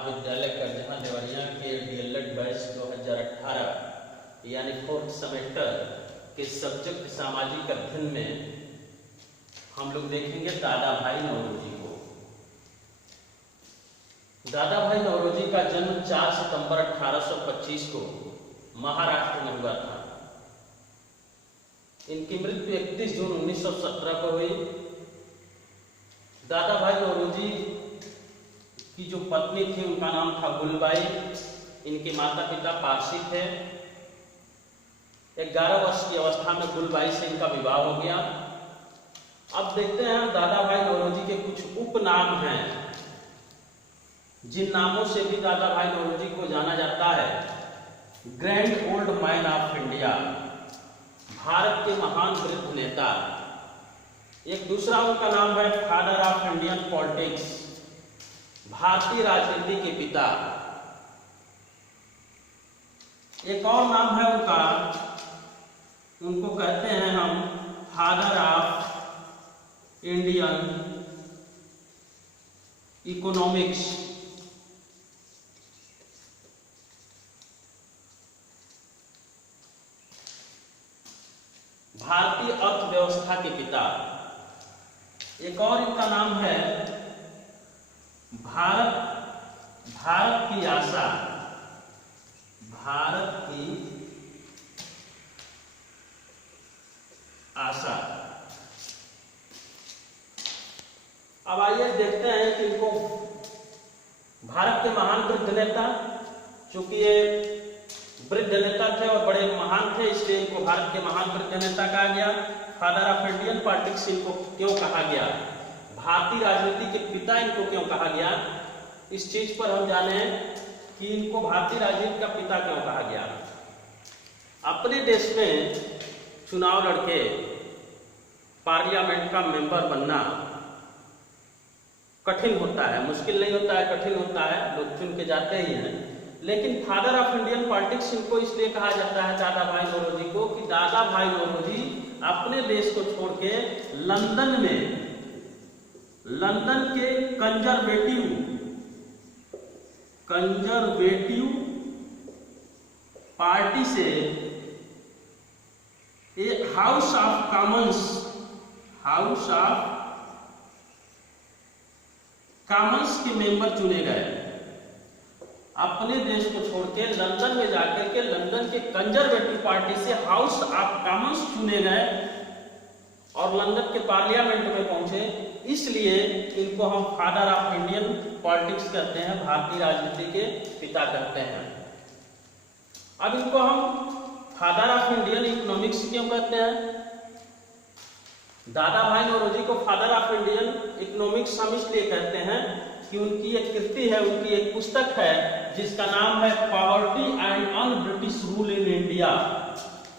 महाविद्यालय करजहा देवरिया के DElEd batch 2018 यानी 4th सेमेस्टर के सब्जेक्ट सामाजिक अध्ययन में हम लोग देखेंगे दादा भाई नौरोजी को। दादा भाई नौरोजी का जन्म 4 सितंबर 1825 को महाराष्ट्र में हुआ था। इनकी मृत्यु 31 जून 1917 को हुई। दादा भाई नौरोजी की जो पत्नी थी उनका नाम था गुलबाई। इनके माता पिता पारसी थे। 11 वर्ष की अवस्था में गुलबाई से इनका विवाह हो गया। अब देखते हैं दादा भाई नौरोजी के कुछ उपनाम हैं जिन नामों से भी दादा भाई नौरोजी को जाना जाता है। Grand old man of India, Bharat के महान वृद्ध नेता। एक दूसरा उनका नाम है फादर ऑफ इंडियन पॉलिटिक्स, भारतीय राजनीति के पिता। एक और नाम है उनका, उनको कहते हैं हम फादर ऑफ इंडियन इकोनॉमिक्स। भारतीय अर्थव्यवस्था के पिता। एक और इनका नाम है भारत की आशा, भारत की आशा। अब आइए देखते हैं कि इनको भारत के महान वृद्ध नेता, चूंकि ये वृद्ध नेता थे और बड़े महान थे इसलिए इनको भारत के महान वृद्ध नेता कहा गया। फादर ऑफ इंडियन पॉलिटिक्स इनको क्यों कहा गया, भारतीय राजनीति के पिता इनको क्यों कहा गया, इस चीज पर हम जाने कि इनको भारतीय राजनीति का पिता क्यों कहा गया। अपने देश में चुनाव लड़के पार्लियामेंट का मेंबर बनना कठिन होता है, मुश्किल नहीं होता है, कठिन होता है, लोग चुन के जाते ही हैं। लेकिन फादर ऑफ इंडियन पॉलिटिक्स इनको इसलिए कहा जाता है दादा भाई नौरोजी को कि दादा भाई नौरोजी अपने देश को छोड़ के लंदन के कंजरवेटिव पार्टी से हाउस ऑफ कॉमन्स के मेंबर चुने गए। अपने देश को छोड़ के लंदन में जाकर के लंदन के कंजरवेटिव पार्टी से हाउस ऑफ कॉमन्स चुने गए और लंदन के पार्लियामेंट में पहुंचे। इसलिए इनको हम फादर ऑफ इंडियन पॉलिटिक्स कहते हैं, भारतीय राजनीति के पिता कहते हैं। अब इनको हम फादर ऑफ इंडियन इकोनॉमिक्स क्यों कहते हैं? दादा भाई नौरोजी को फादर ऑफ इंडियन इकोनॉमिक्स हम इसलिए कहते हैं कि उनकी एक कृति है, उनकी एक पुस्तक है जिसका नाम है poverty and un British rule in India.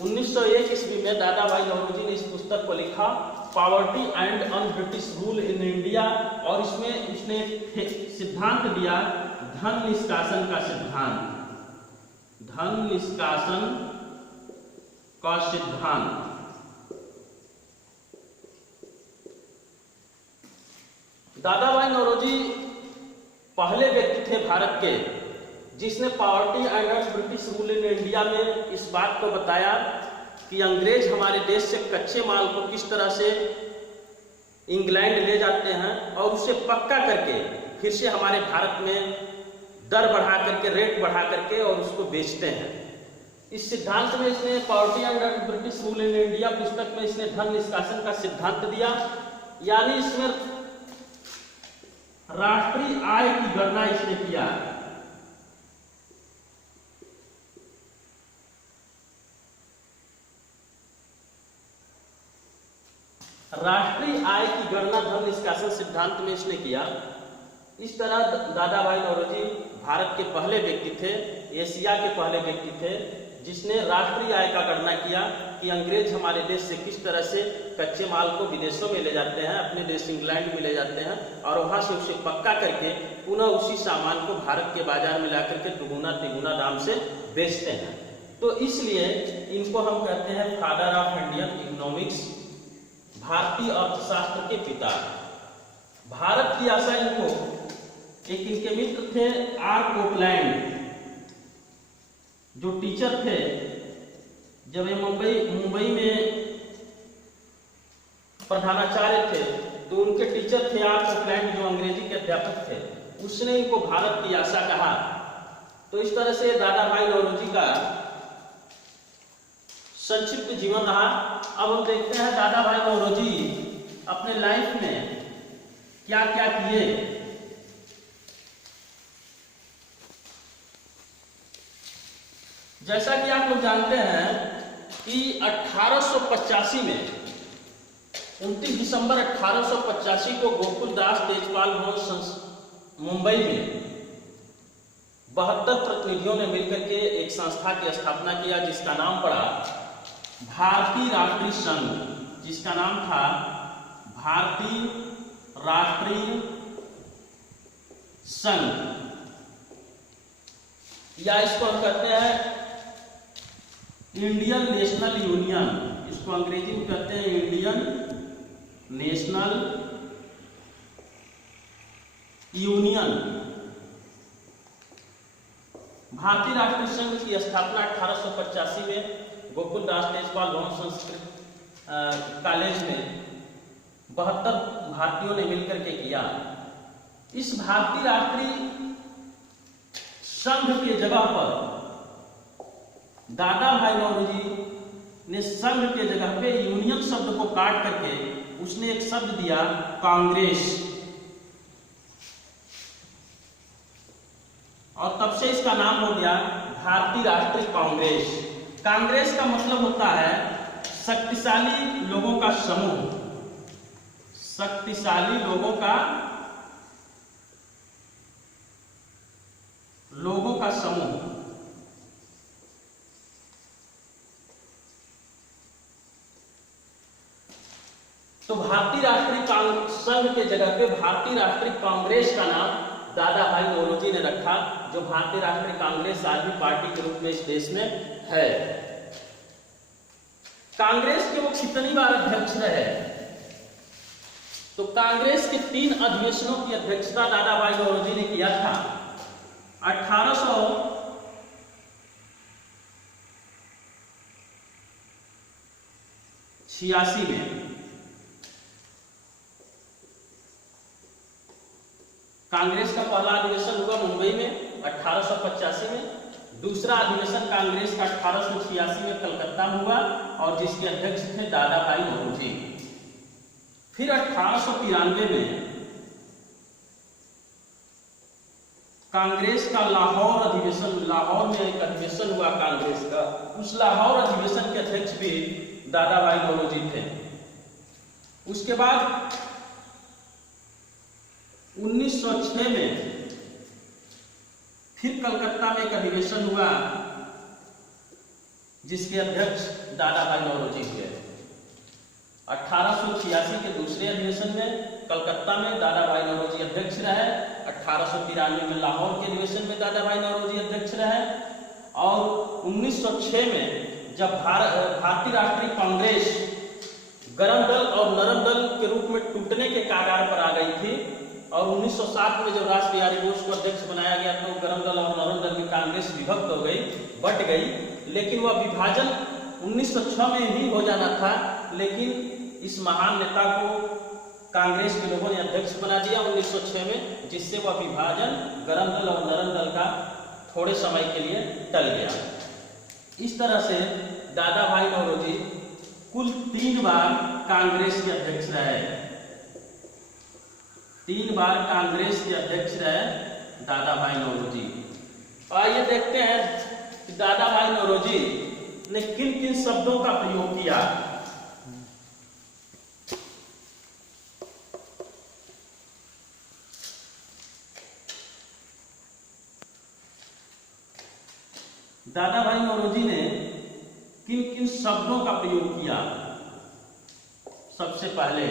1901 ईस्वी में दादा भाई नौरोजी ने इस पुस्तक को लिखा, poverty and un British rule in India, और इसमें उसने सिद्धांत दिया धन निष्कासन का सिद्धांत, धन निष्कासन का सिद्धांत। दादा भाई नौरोजी पहले व्यक्ति थे भारत के जिसने poverty and British rule in India में इस बात को बताया कि अंग्रेज हमारे देश से कच्चे माल को किस तरह से इंग्लैंड ले जाते हैं और उसे पक्का करके फिर से हमारे भारत में दर बढ़ा करके, रेट बढ़ा करके और उसको बेचते हैं। इस सिद्धांत में इसने poverty and British rule in India पुस्तक में इसने धन निष्कासन का सिद्धांत दिया, यानी इसमें राष्ट्रीय आय की गणना इसने किया। राष्ट्रीय आय की गणना धन निष्कासन सिद्धांत में इसने किया। इस तरह दादा भाई नौरोजी भारत के पहले व्यक्ति थे, एशिया के पहले व्यक्ति थे जिसने राष्ट्रीय आय का गणना किया कि अंग्रेज हमारे देश से किस तरह से कच्चे माल को विदेशों में ले जाते हैं, अपने देश इंग्लैंड में ले जाते हैं और वहां से उसे पक्का करके पुनः उसी सामान को भारत के बाजार में ला करके दुगुना तिगुना दाम से बेचते हैं। तो इसलिए इनको हम कहते हैं फादर ऑफ इंडियन इकोनॉमिक्स, भारतीय अर्थशास्त्र के पिता। भारत की आशा इनको एक इनके मित्र थे आर कोपलैंड, जो टीचर थे। जब ये मुंबई में प्रधानाचार्य थे तो उनके टीचर थे आर कोपलैंड, जो अंग्रेजी के अध्यापक थे। उसने इनको भारत की आशा कहा। तो इस तरह से दादा भाई नौरोजी का संक्षिप्त जीवन रहा। अब हम देखते हैं दादा भाई नौरोजी अपने लाइफ में क्या क्या किए। जैसा कि आप लोग जानते हैं कि 1885 में 29 दिसंबर 1885 को गोकुलदास तेजपाल भवन मुंबई में 72 प्रतिनिधियों ने मिलकर के एक संस्था की स्थापना किया, जिसका नाम पड़ा भारतीय राष्ट्रीय संघ, जिसका नाम था भारतीय राष्ट्रीय संघ, या इसको हम कहते हैं इंडियन नेशनल यूनियन। इसको अंग्रेजी में कहते हैं इंडियन नेशनल यूनियन। भारतीय राष्ट्रीय संघ की स्थापना 1885 में गोकुलदास तेजपाल भवन संस्कृत कॉलेज में 72 भारतीयों ने मिलकर के किया। इस भारतीय राष्ट्रीय संघ के जगह पर दादा भाई नौरोजी ने संघ के जगह पे यूनियन शब्द को काट करके उसने एक शब्द दिया कांग्रेस, और तब से इसका नाम हो गया भारतीय राष्ट्रीय कांग्रेस। कांग्रेस का मतलब होता है शक्तिशाली लोगों का समूह, शक्तिशाली लोगों का समूह। तो भारतीय राष्ट्रीय संघ के जगह पे भारतीय राष्ट्रीय कांग्रेस का नाम दादा भाई नौरोजी ने रखा, जो भारतीय राष्ट्रीय कांग्रेस आज भी पार्टी के रूप में इस देश में है। कांग्रेस के वो कितनी बार अध्यक्ष रहे? तो कांग्रेस के 3 अधिवेशनों की अध्यक्षता दादा भाई नौरोजी ने किया था। 1886 में कांग्रेस का पहला अधिवेशन हुआ मुंबई में 1885 में। दूसरा अधिवेशन कांग्रेस का 1886 में कलकत्ता में हुआ, और जिसके अध्यक्ष थे दादा भाई नौरोजी। फिर 1893 में कांग्रेस का लाहौर अधिवेशन, लाहौर में एक अधिवेशन हुआ कांग्रेस का। उस लाहौर अधिवेशन के अध्यक्ष भी दादा भाई नौरोजी थे। उसके बाद 1906 में फिर कलकत्ता में एक अधिवेशन हुआ, जिसके अध्यक्ष दादा भाई नौरोजी थे। 1886 के दूसरे अधिवेशन में कलकत्ता में दादा भाई नौरोजी अध्यक्ष रहे। 1893 में लाहौर के अधिवेशन में दादा भाई नौरोजी अध्यक्ष रहे, और 1906 में जब भारतीय राष्ट्रीय कांग्रेस गरम दल और नरम दल के रूप में टूटने के कगार पर आ गई थी, और 1907 में जब रास बिहारी बोस को अध्यक्ष बनाया गया तो गरम दल और नरम दल में कांग्रेस विभक्त हो गई, बट गई। लेकिन वह विभाजन 1906 में ही हो जाना था, लेकिन इस महान नेता को कांग्रेस के लोगों ने अध्यक्ष बना दिया 1906 में, जिससे वह विभाजन गरम दल और नरम दल का थोड़े समय के लिए टल गया। इस तरह से दादा भाई नौरोजी कुल 3 बार कांग्रेस के अध्यक्ष रहे। 3 बार कांग्रेस के अध्यक्ष रहे दादा भाई नौरोजी। आइए देखते हैं कि दादा भाई नौरोजी ने किन किन शब्दों का प्रयोग किया। दादा भाई नौरोजी ने किन किन शब्दों का प्रयोग किया? सबसे पहले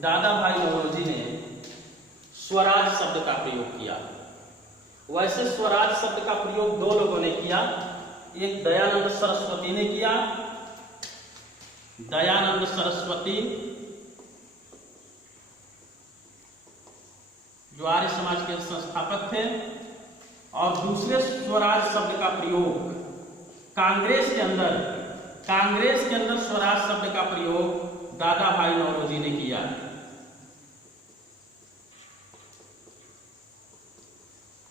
दादा भाई नौरोजी ने स्वराज शब्द का प्रयोग किया। वैसे स्वराज शब्द का प्रयोग 2 लोगों ने किया, एक दयानंद सरस्वती ने किया। दयानंद सरस्वती जो आर्य समाज के संस्थापक थे। और दूसरे स्वराज शब्द का प्रयोग कांग्रेस के अंदर स्वराज शब्द का प्रयोग दादा भाई नौरोजी ने किया।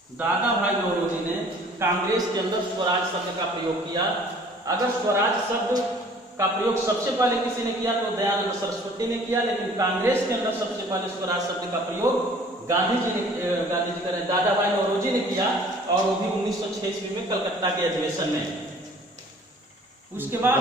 दादा भाई नौरोजी ने कांग्रेस के अंदर स्वराज शब्द का प्रयोग किया। अगर स्वराज शब्द का प्रयोग सबसे पहले किसी ने किया तो दयानंद सरस्वती ने किया, लेकिन कांग्रेस के अंदर सबसे पहले स्वराज शब्द का प्रयोग गांधी जी करें दादा भाई नौरोजी ने किया, और वो भी 1906 ईस्वी में कलकत्ता के अधिवेशन में। उसके बाद